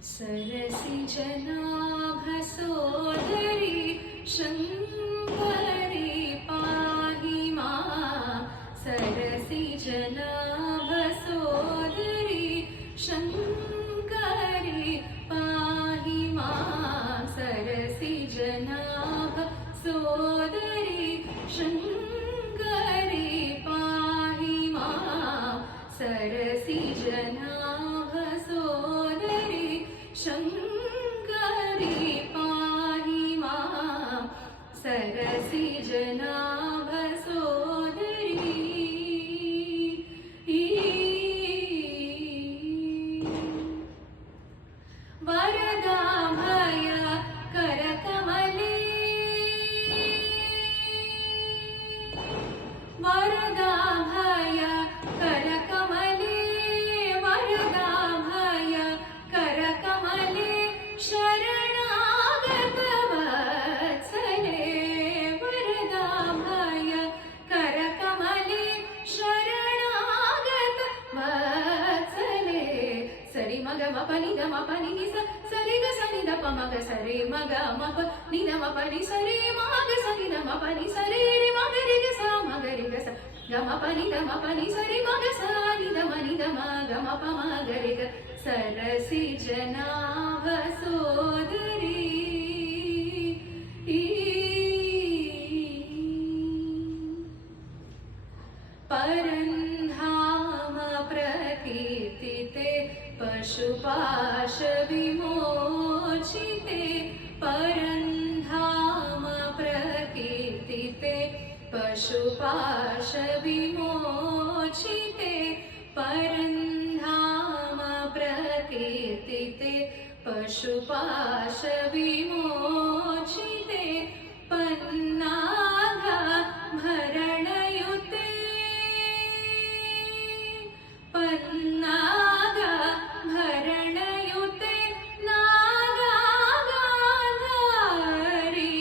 सरसि जनाभ सोदरी शङ्करी पाहि मां सरसि जनाभ सोदरी शङ्करी पाहि मां सरसि जनाभ सोदरी शङ्करी पाहि मां सरसि जनाभ सोदरी शङ्करी पाहि मां सरसि जनाभ सोदरी वरदाभय करकमले वरदाभय करकमले वरदाभय करकमले शरणागत वत्सले वरदाभय करकमले शरणागत वत्सले सरि मग मप निद मप नि सरि ग सनि द प मग सरि मग मप निद मप नि सरि मग सनि द मप नि सरि रि मग रि ग स मग रि ग स ग मप नि द मप नि सरि मग स नि द म नि द म ग मप मग रि ग सरसि जनाभ सोदरी परन्धाम प्रकीर्तिते पशुपाश विमोचिते परन्धाम प्रकीर्तिते पशुपाश विमोचिते परन्धाम प्रकीर्तिते पशुपाश विमोचिते पन्नाग भरणयुते पन्नाग भरणयुते नागागाधारी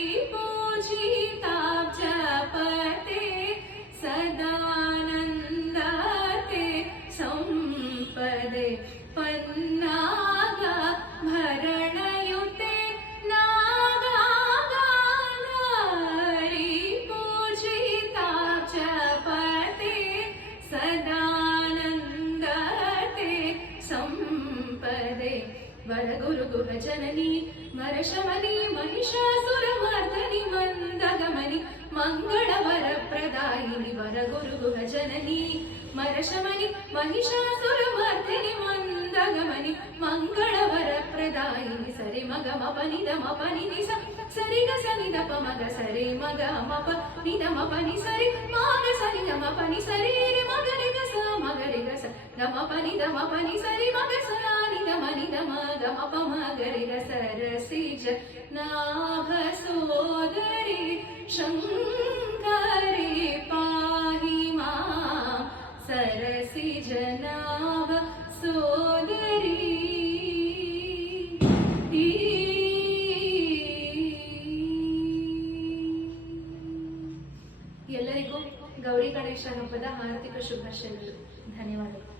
पूजिताब्जपते सदानन्दते संपदे पन्नाग भरणयुते नागागाधारी पूजिताब्जपते सदानन्दते संपदे वरगुरुगुह जननी मरशमनी महिषासुरमर्दनि मन्दगमनि मङ्गलवरप्रदायिनि वरगुरुगुह जननी मरशमनि महिषासुरमर्दिनि मन्दगमनि मङ्गलवरप्रदायिनि सरि मग मप निद मप नि स सरि ग सनि द प मग सरि मग मप निद मप नि सरि मग सनि ग मप नि सरि रि मग रि ग स मग रि ग स ग मप नि द मप नि सरि मग स नि द म नि द म ग मप मग रि ग सरसि जनाभ सोदरी शङ्करी पाहि मां सरसि जनाभ सोदरी ಎಲ್ಲರಿಗೂ ಗೌರಿ ಗಣೇಶ ಹಬ್ಬದ ಹಾರ್ದಿಕ ಶುಭಾಶಯಗಳು. ಧನ್ಯವಾದಗಳು.